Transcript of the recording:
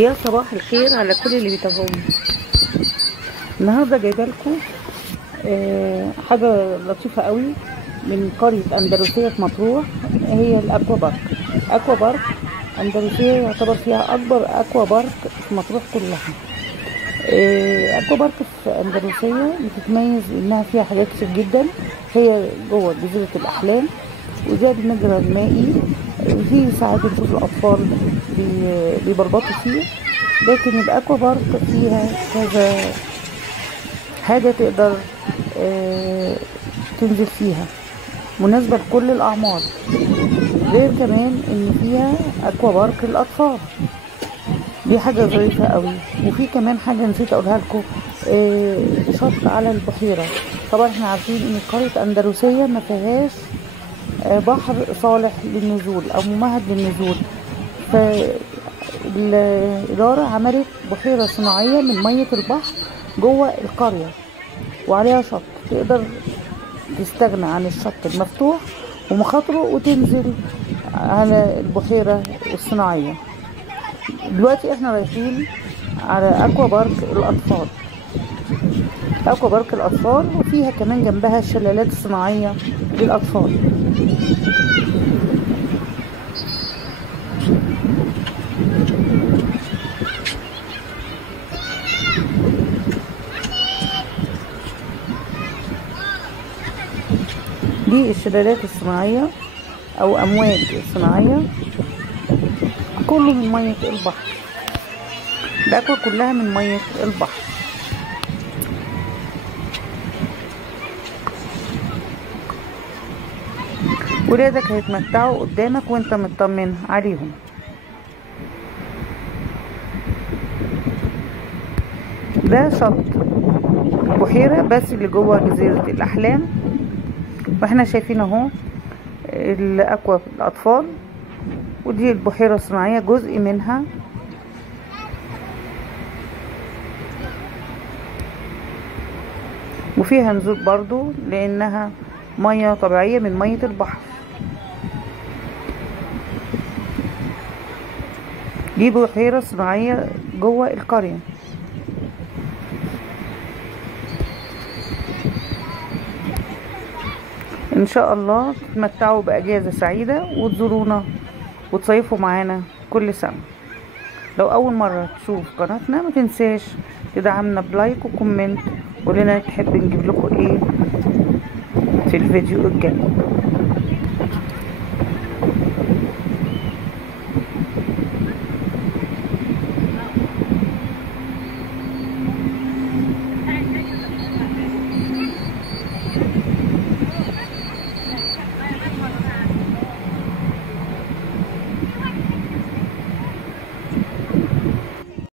يا صباح الخير على كل اللي بيتابعوني. النهارده جايبه لكم حاجه لطيفه قوي من قريه اندلسيه في مطروح. هي الاكوا بارك. اكوا بارك اندلسيه يعتبر فيها اكبر اكوا بارك في مطروح كلها. اكوا بارك في اندلسيه بتتميز انها فيها حاجات كتير جدا. هي جوه جزيره الاحلام، وزي المجرى المائي. في ساعات بنشوف الاطفال بيبربطوا فيه، لكن الاكوا بارك فيها كذا حاجه تقدر تنزل فيها، مناسبه لكل الاعمار. غير كمان ان فيها اكوا بارك للاطفال، دي حاجه ظريفه قوي. وفي كمان حاجه نسيت اقولها لكم، شط على البحيره. طبعا احنا عارفين ان قريه اندلسيه ما فيهاش بحر صالح للنزول او ممهد للنزول، فالإدارة عملت بحيرة صناعية من مية البحر جوه القرية، وعليها شط تقدر تستغنى عن الشط المفتوح ومخاطره وتنزل على البحيرة الصناعية. دلوقتي احنا رايحين على اكوا بارك الاطفال. اكوا بارك الاطفال وفيها كمان جنبها الشلالات الصناعية للاطفال. دي الشلالات الصناعية او امواج صناعية، كله من مية البحر. الاكوا كلها من مية البحر. ولادك هيتمتعوا قدامك وانت مطمن عليهم. ده شط بحيرة بس اللي جوه جزيرة الأحلام، واحنا شايفين اهو الأكوا الأطفال، ودي البحيرة الصناعية جزء منها. وفيها نزول برضو لأنها مية طبيعية من مية البحر. دي بحيرة صناعية جوه القرية. ان شاء الله تتمتعوا باجازة سعيدة وتزورونا وتصيفوا معانا كل سنة. لو اول مرة تشوف قناتنا ما تنساش تدعمنا بلايك وكومنت، وقولنا تحب نجيب لكم ايه في الفيديو الجاي.